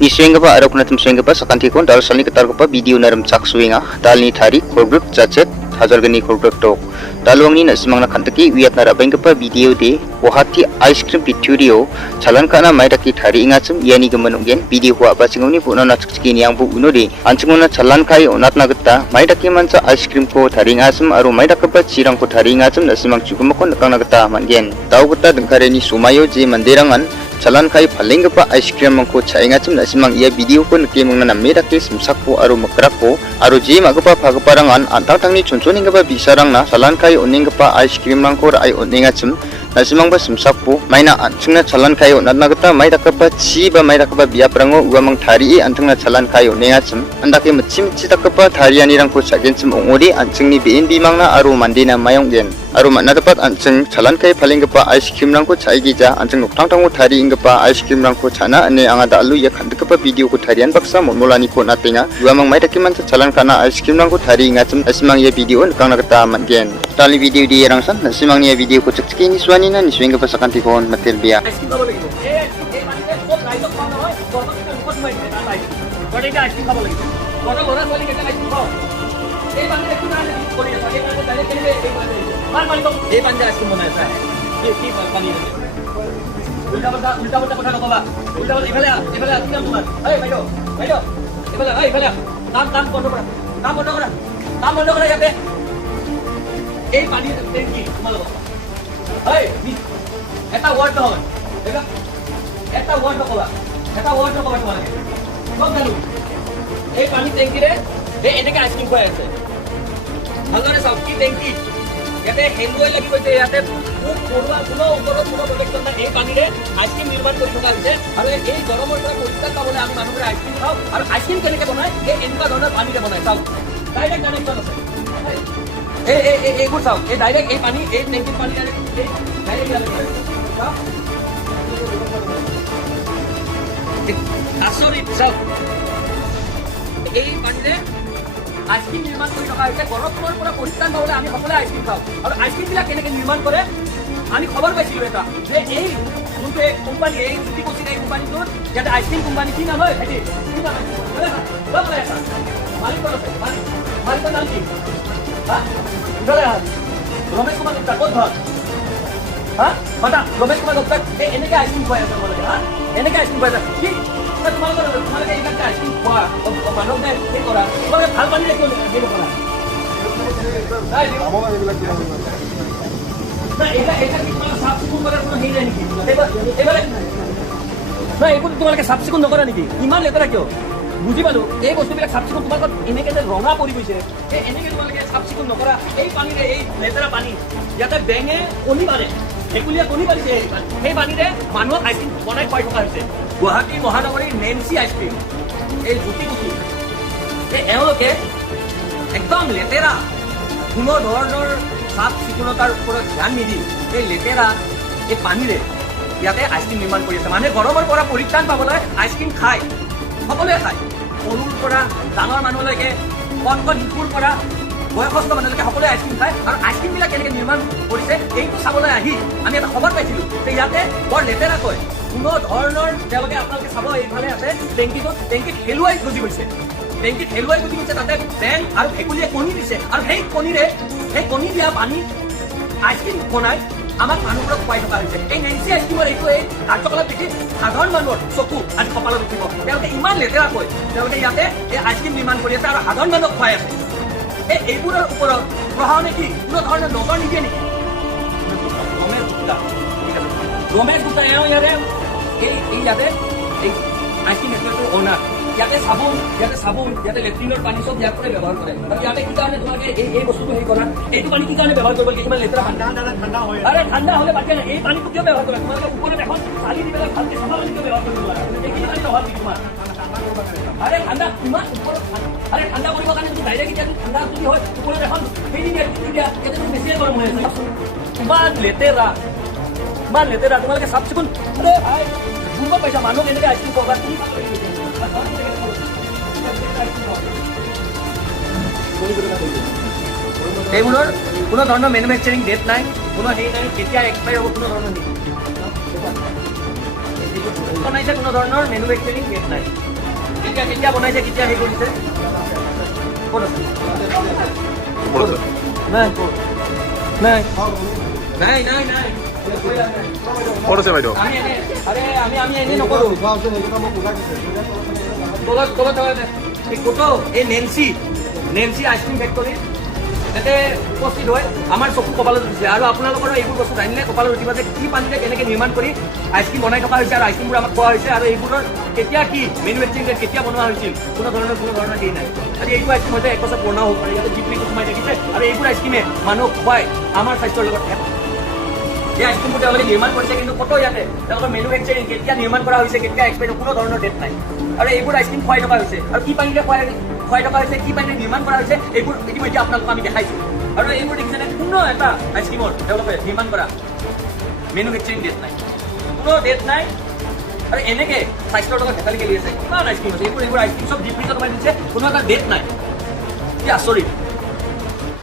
Niswengapa arakunatum swengapa sakantikon dal salni ketargapa video naram chaksuinga dalni tarik khorgruk jachet hajargani khorgruk tok dalwangni nasimangna khantaki wiatna rabengapa video de Guwahati ice cream piturio chalan kana maidaki tari ingachum yani gemanungen video ko abasingoni punana chikini yang bu unodi anchungona chalan kai onatna gita maidaki mancha ice cream ko tari ingachum aru maidakapa chirang ko tari ingachum nasimang chukumakon nakangna gita mangen tau gita dengkareni sumayo je manderangan chalan kai palenggipa ice cream mangko chaingachum nasimang ia video ko nikemangna namedake simsakko aru makrako aru je magapa pagaparangan antangtangni chonchonenggipa bisarangna chalan kai onenggipa ice cream mangko rai onengachum nasimangba simsakpo maina anchungna chalan kai onatna gita maidakapa chi ba maidakapa biaprango uamang tarii antungna chalan kai onengachum andake mchi dakapa tarianirangko chagenchum ongori anchungni bein bimangna aru mandena mayonggen aru manna dapat anchung chalan kai palenggipa ice cream rangko chaigija anchung noktangtango tari inggipa ice cream rangko chana ane anga dalu ia khandikgipa video ko tarian baksa monmolani ko natenga uamang maidaki mancha chalan kana ice cream rangko tari ingachum nasimang ia video nikangna gita mangen tali video di rangsan nasimang ia video ko chikchiki ni suanina ni suenggapa sakantikon materbia উল্টা কথা নকবা উল্টা ইফালে কি নাম তোমাৰ বাইদেউ ইফালে নাম বন্ধ কৰা ইয়াতে এই পানী টেংকি তোমালোকৰ এটা ৱাৰ্ড নহয় এটা ৱাৰ্ড নকবা তোমালোকে চব জানো এই পানী টেংকিৰে এনেকে আইচক্ৰীম খুৱাই আছে ভালদৰে চাওক কি টেংকি ইয়াতে হেন্দুৱাই লাগি গৈছে ইয়াতে কোনো ওপৰত কোনো প্ৰটেকশ্যন নাই এই পানীৰে আইচক্ৰীম নিৰ্মাণ কৰি থকা হৈছে আৰু এই গৰমৰ পৰা পৰিত্ৰাণ পাবলৈ আমি মানুহবোৰে আইচক্ৰীম খাওঁ আৰু আইচক্ৰীম কেনেকৈ বনায় এই এনেকুৱা ধৰণৰ পানীৰে বনায় চাওক ডাইৰেক্ট কানেকশ্যন আছে এইবোৰ চাওক এই ডাইৰেক্ট এই পানী এই টেংকিৰ পানী আচৰিত চাওক এই পানীৰে আইচক্ৰীম নিৰ্মাণ কৰি থকা হৈছে গৰমৰ পৰা পৰিত্ৰাণ পাবলৈ আমি সকলোৱে আইচক্ৰীম খাওঁ আৰু আইচক্ৰীমবিলাক কেনেকৈ নিৰ্মাণ কৰে আমি খবৰ পাইছিলোঁ এটা যে এই যোনটো এই কোম্পানী এই জ্যোতি কৌশিক এই কোম্পানীটোত ইয়াতে আইচক্ৰীম কোম্পানী কি নাম হয় ভাইটি কি নাম মালিকৰ নাম কি ৰমেশ কুমাৰ গুপ্তা ক'ত ঘৰ মাতা ৰমেশ কুমাৰ গুপ্তাক এই এনেকৈ আইচক্ৰীম খুৱাই আছে তোমালোকে এনেকৈ আইচক্ৰীম খুৱাই আছে কি তোমালোকে এইবিলাকে আইচক্ৰীম খোৱা মানুহক সেই কৰা তোমালোকে ভাল পানীৰে কিয় দিব পৰা চাফ চিকুণ কৰাৰ কোনো হেৰি নাই নেকি এইবোৰ তোমালোকে চাফ চিকুণ নকৰা নেকি ইমান লেতেৰা কিয় বুজি পালো এই বস্তুবিলাক চাফ চিকুণ তোমালোকৰ এনেকৈ যে ৰঙা পৰি গৈছে এই এনেকৈ তোমালোকে চাফ চিকুণ নকৰা এই পানীৰে এই লেতেৰা পানী ইয়াতে বেঙে কণী পাৰে ভেকুলীয়া কণী পাৰিছে সেই পানীৰে মানুহক আইচক্ৰীম বনাই খুৱাই থকা হৈছে গুৱাহাটী মহানগৰীৰ নেন্সি আইচক্ৰীম এই জ্যোতি কৌশিক এওঁলোকে একদম লেতেৰা কোনো ধৰণৰ চাফ চিকুণতাৰ ওপৰত ধ্যান নিদি এই লেতেৰা এই পানীৰে ইয়াতে আইচক্ৰীম নিৰ্মাণ কৰি আছে মানুহে গৰমৰ পৰা পৰিত্ৰাণ পাবলৈ আইচক্ৰীম খায় সকলোৱে খায় সৰুৰ পৰা ডাঙৰ মানুহলৈকে কণ শিশুৰ পৰা বয়সস্থ মানুহলৈকে সকলোৱে আইচক্ৰীম খায় আৰু আইচক্ৰীমবিলাক কেনেকৈ নিৰ্মাণ কৰিছে এইটো চাবলৈ আহি আমি এটা খবৰ পাইছিলোঁ যে ইয়াতে বৰ লেতেৰাকৈ কোনো ধৰণৰ তেওঁলোকে আপোনালোকে চাব এইফালে আছে টেংকিত হেলুৱাই গুজি গৈছে তাতে বেং আৰু ভেকুলীয়ে কণী দিছে আৰু সেই কণী দিয়া পানী আইচক্ৰীম বনাই আমাক মানুহবোৰক খুৱাই থকা হৈছে এই নেন্সি আইচক্ৰীমৰ এইটো এই কাৰ্যকলাপ দেখি সাধাৰণ মানুহৰ চকু আজি কপালত উঠিব তেওঁলোকে ইমান লেতেৰাকৈ তেওঁলোকে ইয়াতে এই আইচক্ৰীম নিৰ্মাণ কৰি আছে আৰু সাধাৰণ মানুহক খুৱাই আছে এইবোৰৰ ওপৰত প্ৰশাসনে কি কোনো ধৰণৰ নজৰ নিদিয়ে নেকি ৰমেশ গুপ্তা এওঁ ইয়াতে ইয়াতে এই আইচক্ৰীম ৰেষ্টুৰেণ্টৰ অনাৰ ইয়াতে চাবোন ইয়াতে লেট্ৰিনৰ পানী চব ইয়াৰ পৰাই ব্যৱহাৰ কৰে আৰু ইয়াতে কি কাৰণে তোমালোকে এই বস্তুটো হেৰি কৰা এইটো পানী কি কাৰণে ব্যৱহাৰ কৰিব লাগে ইমান লেতেৰা ঠাণ্ডা হ'লে বাকী নাই এই পানীটো কিয় ব্যৱহাৰ কৰে তোমালোকে ওপৰত এখন চালি দি পেলাই ভালকে চাফা পানী কিয় ব্যৱহাৰ কৰিব লাগে এইখিনি পানী নহয় নেকি তোমাৰ ঠাণ্ডা ইমান ওপৰত ঠাণ্ডা কৰিবৰ কাৰণে যদি ডাইৰেক্ট এতিয়া ঠাণ্ডা যদি হয় ওপৰত এখন সেই দি দিয়া ইয়াতে বেছিয়ে গৰম হৈ আছে ইমান লেতেৰা তোমালোকে চাফ চিকুণ বুজিব পাইছা মানুহক এনেকৈ আইচক্ৰীম খোৱা কি এইবোৰৰ কোনো ধৰণৰ মেনুফেকচাৰিং ডেট নাই কোনো হেৰি নাই কেতিয়া এক্সপায়াৰ হ'ব কোনো ধৰণৰ বনাইছে কোনো ধৰণৰ মেনুফেকচাৰিং ডেট নাই কেতিয়া বনাইছে কেতিয়া হেৰি কৰিছে ক'ত আছে নাই নাই নাই নাই নাই ক'ত আছে বাইদেউ? আমি এনেই নকৰোঁ তলত ক'তো এই নেন্সি আইচক্ৰীম ফেক্টৰী তাতে উপস্থিত হৈ আমাৰ চকু কপালত উঠিছে আৰু আপোনালোকৰ এইবোৰ বস্তু জানিলে কপালত উঠিব যে কি পানীৰে কেনেকৈ নিৰ্মাণ কৰি আইচক্ৰীম বনাই থকা হৈছে আৰু আইচক্ৰীমবোৰ আমাক খোৱা হৈছে আৰু এইবোৰৰ কেতিয়া কি মেনুফেকচাৰিং ডেট কেতিয়া বনোৱা হৈছিল কোনো ধৰণৰ হেৰি নাই আৰু এইবোৰ আইচক্ৰীম হয়তো 1 বছৰ পুৰণা হ'ব পাৰে ইয়াতে জিপলিটো সোমাই থাকিছে আৰু এইবোৰ আইচক্ৰীমে মানুহক খুৱাই আমাৰ স্বাস্থ্যৰ লগত এই আইচক্ৰীমবোৰ তেওঁলোকে নিৰ্মাণ কৰিছে কিন্তু ক'তো ইয়াতে তেওঁলোকৰ মেনুফেকচাৰিং কেতিয়া নিৰ্মাণ কৰা হৈছে কেতিয়া এক্সপায়াৰ কোনো ধৰণৰ ডেট নাই আৰু এইবোৰ আইচক্ৰীম খুৱাই থকা হৈছে আৰু কি পানীৰে খুৱাই থকা হৈছে কি পানীৰে নিৰ্মাণ কৰা হৈছে এইবোৰ ইতিমধ্যে আপোনালোকক আমি দেখাইছোঁ আৰু এইবোৰ দেখিছেনে কোনো এটা আইচক্ৰীমৰ তেওঁলোকে নিৰ্মাণ কৰা মেনুফেকচাৰিং ডেট নাই কোনো ডেট নাই আৰু এনেকে স্বাস্থ্যৰ লগত ধেমালি খেলি আছে কিমান আইচক্ৰীম আছে এইবোৰ আইচক্ৰীম চব ডিপ ফ্ৰিজত সোমাই দিছে কোনো এটা ডেট নাই কি আচৰিত